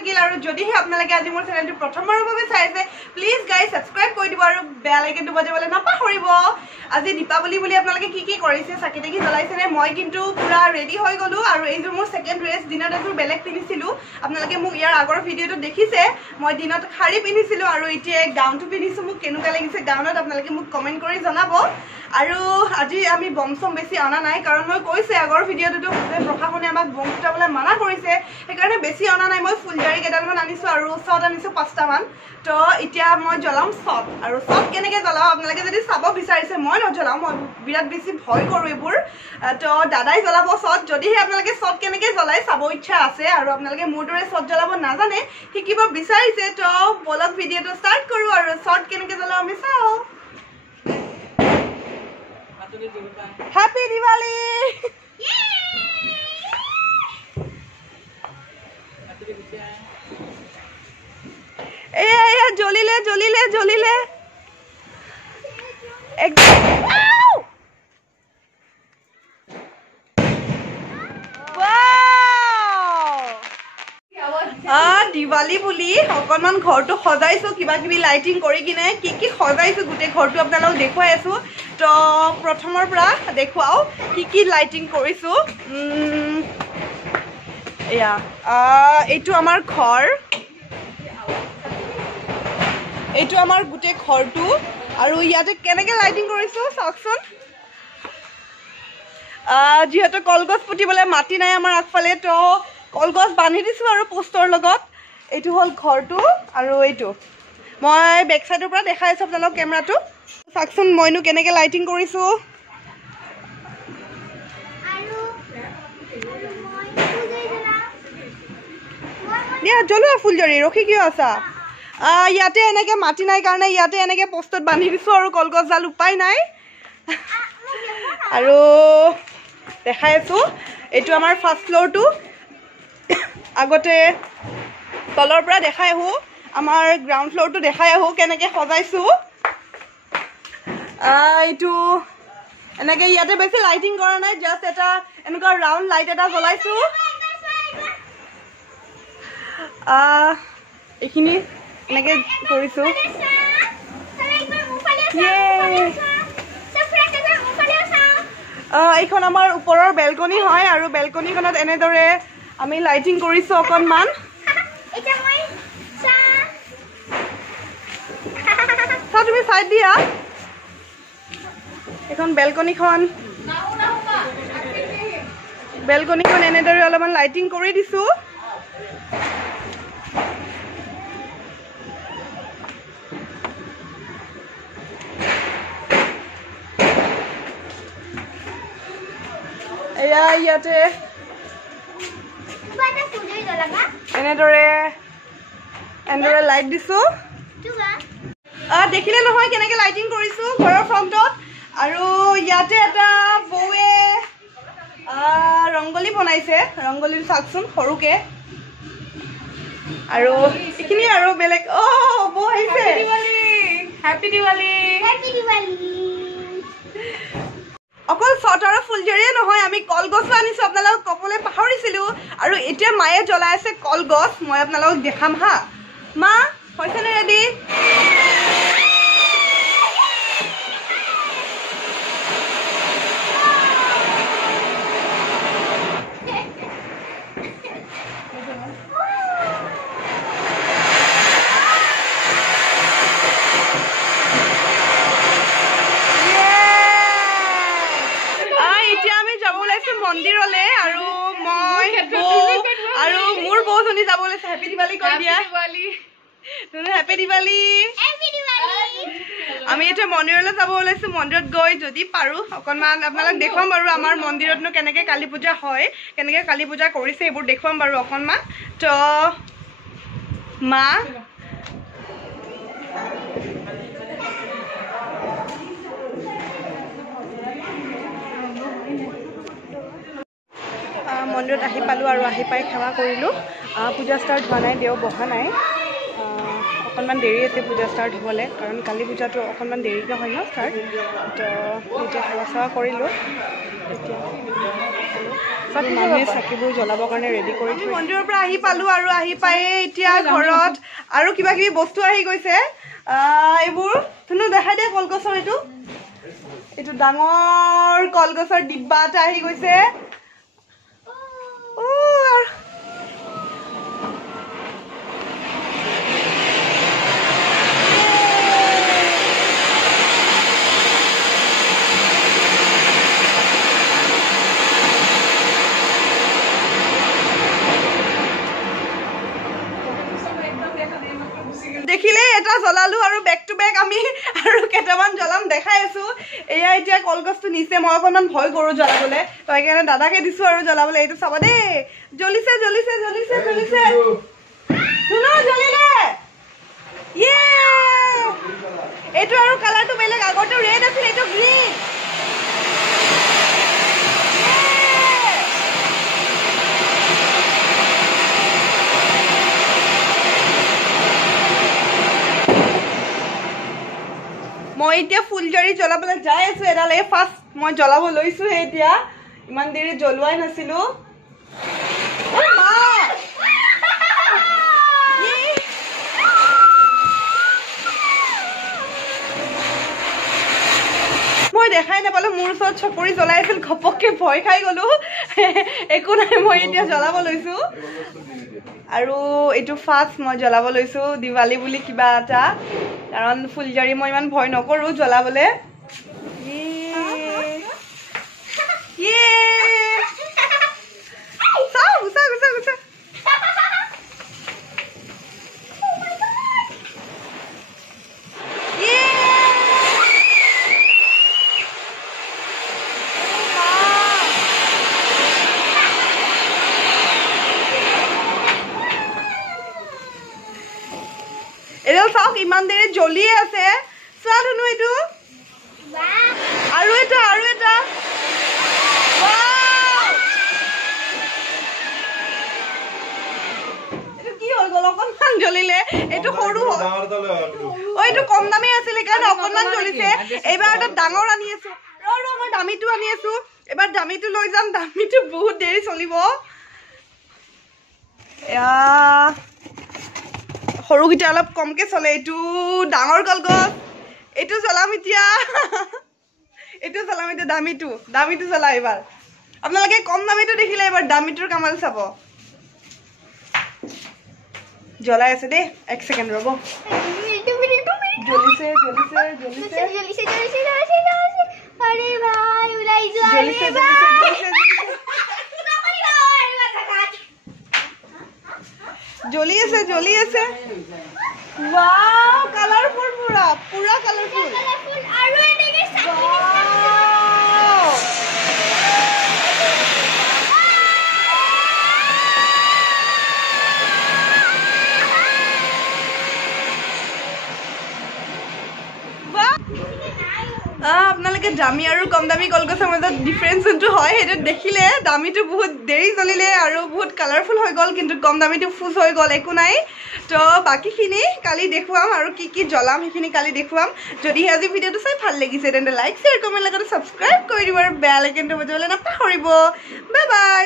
থাকিল আৰু যদিহে আপোনালোকে আজি মোৰ চেনেলটো প্ৰথমবাৰৰ বাবে চাইছে প্লিজ গাইজ সাবস্ক্ৰাইব কৰি দিব আৰু বেল আইকনটো বজাবলৈ নাপাহৰিব আজি দীপাৱলী বুলি আপোনালোকে কি কৰিছে চাকি তাকি জ্বলাইছেনে মই কিন্তু পুৰা ৰেডি হৈ গলো আৰু এইযোৰ মোৰ সেকেন্ড ড্ৰেছ দিনত এযোৰ বেলেগ পিন্ধিছিলো আপোনালোকে মোক ইয়াৰ আগৰ ভিডিঅ'টো দেখিছে মই দিনত শাৰী পিন্ধিছিলো আৰু এতিয়া গাউনটো পিন্ধিছো মোক কেনেকুৱা লাগিছে গাউনত আপোনালোকে মোক কমেন্ট কৰি জনাব আৰু আজি আমি বম চম বেছি অনা নাই কাৰণ মই কৈছে আগৰ ভিডিঅ'টোতো প্ৰশাসনে আমাক বম ফুটাবলৈ মানা কৰিছে সেইকাৰণে বেছি অনা নাই মই ফুলজাৰি কেইডালমান আনিছো আৰু চট আনিছো 5টা মান তো এতিয়া মই জ্বলাম চট আৰু চট কেনেকৈ জ্বলাও আপোনালোকে যদি চাব বিচাৰিছে মই নজ্বলাও মই বিৰাট বেছি ভয় কৰোঁ এইবোৰ তো দাদাই জ্বলাব চট যদিহে আপোনালোকে চট কেনেকৈ জ্বলাই চাব ইচ্ছা আছে আৰু আপোনালোকে মোৰ দৰে চট জ্বলাব নাজানে শিকিব বিচাৰিছে তো বলক ভিডিঅ'টো ষ্টাৰ্ট কৰোঁ আৰু চট কেনেকৈ জ্বলাও আমি চাওঁ Happy Diwali! Hey, jolile. Diwali বুলি অকনমান ঘৰটো সজাইছো কিবা কিবি লাইটিং কৰি কিনে কি সজাইছো গুটে ঘৰটো আপোনালোক দেখুৱাই আছো তো প্ৰথমৰ পৰা দেখুৱাও কি লাইটিং কৰিছো এয়া এইটো আমাৰ ঘৰ এইটো আমাৰ গুটে ঘৰটো আৰু ইয়াতে কেনেকৈ লাইটিং কৰিছো চাওকচোন যিহেতু কলগছ পুতিবলৈ মাটি নাই আমাৰ আগফালে তো কলগছ বান্ধি দিছো আৰু পোষ্টৰ লগত এইটো হল ঘৰটো আৰু এইটো মই বেক সাইডৰ পৰা দেখাই আছো আপোনালোক কেমেৰাটো চাকচোন মইনো কেনেকৈ লাইটিং কৰিছো দিয়া জ্বলোৱা ফুলজৰি ৰখি কিয় আছা ইয়াতে এনেকৈ মাটি নাই কাৰণে ইয়াতে এনেকৈ পোষ্টত বান্ধি দিছো আৰু কলগছডাল উপায় নাই আৰু দেখাই আছো এইটো আমাৰ ফাৰ্ষ্ট ফ্ল'ৰটো আগতে তলৰ পৰা দেখাই আহো আমাৰ গ্ৰাউণ্ড ফ্ল'ৰটো দেখাই আহো কেনেকৈ সজাইছো এইটো এনেকৈ ইয়াতে বেছি লাইটিং কৰা নাই জাষ্ট এটা এনেকুৱা ৰাউণ্ড লাইট এটা জ্বলাইছো এইখিনি এনেকৈ কৰিছো এইখন আমাৰ ওপৰৰ বেলকনি হয় আৰু বেলকনিখনত এনেদৰে আমি লাইটিং কৰিছো অকনমান তুমি চাইড দিয়া এখন বেলকনিখন এনেদৰে অলপমান লাইটিং কৰি দিছো এয়া ইয়াতে এনেদৰে লাইট দিছো দেখিলে নহয় কেনেকৈ লাইটিং কৰিছো ঘৰৰ ফ্ৰণ্টত আৰু ইয়াতে এটা বৌৱে ৰংগলী বনাইছে ৰংগলীটো চাওকচোন সৰুকে আৰু এইখিনি আৰু বেলেগ বৌ আহিছে হেপী দিৱালী অকল চট আৰু ফুলজৰিয়ে নহয় আমি কলগছো আনিছো আপোনালোকক ক'বলৈ পাহৰিছিলো আৰু এতিয়া মায়ে জ্বলাই আছে কলগছ মই আপোনালোকক দেখাম হা মা হৈছেনে ৰেডি মন্দিৰলে আৰু মই আৰু মোৰ বৌজনী যাব লৈছে হেপী দিৱালী কৈ দিয়া হেপী দিৱালী আমি এতিয়া মন্দিৰলৈ যাব ওলাইছো মন্দিৰত গৈ যদি পাৰো অকনমান আপোনালোক দেখুৱাম বাৰু আমাৰ মন্দিৰতনো কেনেকৈ কালী পূজা হয় কেনেকৈ কালী পূজা কৰিছে এইবোৰ দেখুৱাম বাৰু অকনমান তো মা মন্দিৰত আহি পালোঁ আৰু আহি পাই সেৱা কৰিলোঁ পূজা ষ্টাৰ্ট হোৱা নাই দেও বহা নাই অকণমান দেৰি আছে পূজা ষ্টাৰ্ট হ'বলৈ কাৰণ কালী পূজাটো অকণমান দেৰিকৈ হয় ন ষ্টাৰ্ট তো এতিয়া সেৱা চেৱা কৰিলোঁ এতিয়া মানুহে চাকিবোৰ জ্বলাবৰ কাৰণে ৰেডি কৰি থৈ মন্দিৰৰ পৰা আহি পালো আৰু আহি পায়ে এতিয়া ঘৰত আৰু কিবা কিবি বস্তু আহি গৈছে এইবোৰ ধুনু দেখাই দিয়া কলগছৰ এইটো ডাঙৰ কলগছৰ ডিব্বা এটা আহি গৈছে দেখিলে এটা জ্বলালো আৰু বেক টু বেক আমি আৰু কেইটামান জ্বলাম দেখাই আছো এয়া এতিয়া কলগছটো নিচে মই অকণমান ভয় কৰো জ্বলাবলে তো সেইকাৰণে দাদাকে দিছো আৰু জ্বলাবলে এইটো চাবা দেই জ্বলিছে জ্বলিছে জ্বলিছে জ্বলিছে ধুনু জ্বলিলে ইয়ে এইটো আৰু কালাৰটো বেলেগ আগৰটো ৰেড আছিল এইটো গ্ৰীণ মই এতিয়া ফুলজাৰি জ্বলাবলৈ যাই আছো এডাল ফাৰ্ষ্ট মই জ্বলাব লৈছো এতিয়া ইমান দেৰি জ্বলোৱাই নাছিলো মই দেখাই নাপালো মোৰ ওচৰত চকৰি জ্বলাই আছিল ঘপককে ভয় খাই গলো একো নাই মই এতিয়া জ্বলাব লৈছো আৰু এইটো ফাৰ্ষ্ট মই জ্বলাব লৈছো দিৱালী বুলি কিবা এটা কাৰণ ফুলজাৰি মই ইমান ভয় নকৰো জ্বলাবলে এডাল চাওক ইমান দেৰি জ্বলিয়ে আছে চোৱা ধুনু এইটো আৰু এটা এইটো কি হৈ গ'ল অকণমান জ্বলিলে এইটো সৰু এইটো কম দামী আছিল সেইকাৰণে অকণমান জ্বলিছে এইবাৰ এটা ডাঙৰ আনি আছো ৰ মই দামীটো আনি আছো এবাৰ দামীটো লৈ যাম দামীটো বহুত দেৰি চলিব সৰুকেইটা অলপ কমকে চলে এইটো ডাঙৰ কলগছ এইটো জ্বলাম এতিয়া দামীটো জ্বলা এবাৰ আপোনালোকে কম দামীটো দেখিলে এবাৰ দামীটোৰ কামাল চাব জ্বলাই আছে দেই এক ছেকেণ্ড ৰ'ব জ্বলিছে জ্বলি আছে ওয়াও কালাৰফুল পুৰা কালাৰফুল আৰু এনেকে আপোনালোকে দামী আৰু কম দামী কলগছৰ মাজত ডিফাৰেন্স যোনটো হয় সেইটো দেখিলে দামীটো বহুত দেৰি জ্বলিলে আৰু বহুত কালাৰফুল হৈ গ'ল কিন্তু কম দামীটো ফুজ হৈ গ'ল একো নাই তো বাকীখিনি কালি দেখুৱাম আৰু কি জ্বলাম সেইখিনি কালি দেখুৱাম যদি আজি ভিডিঅ'টো চাই ভাল লাগিছে তেন্তে লাইক শ্বেয়াৰ কমেণ্ট লগতে ছাবস্ক্ৰাইব কৰি দিব আৰু বেল আইকনটো বজাবলৈ নাপাহৰিব বাই বাই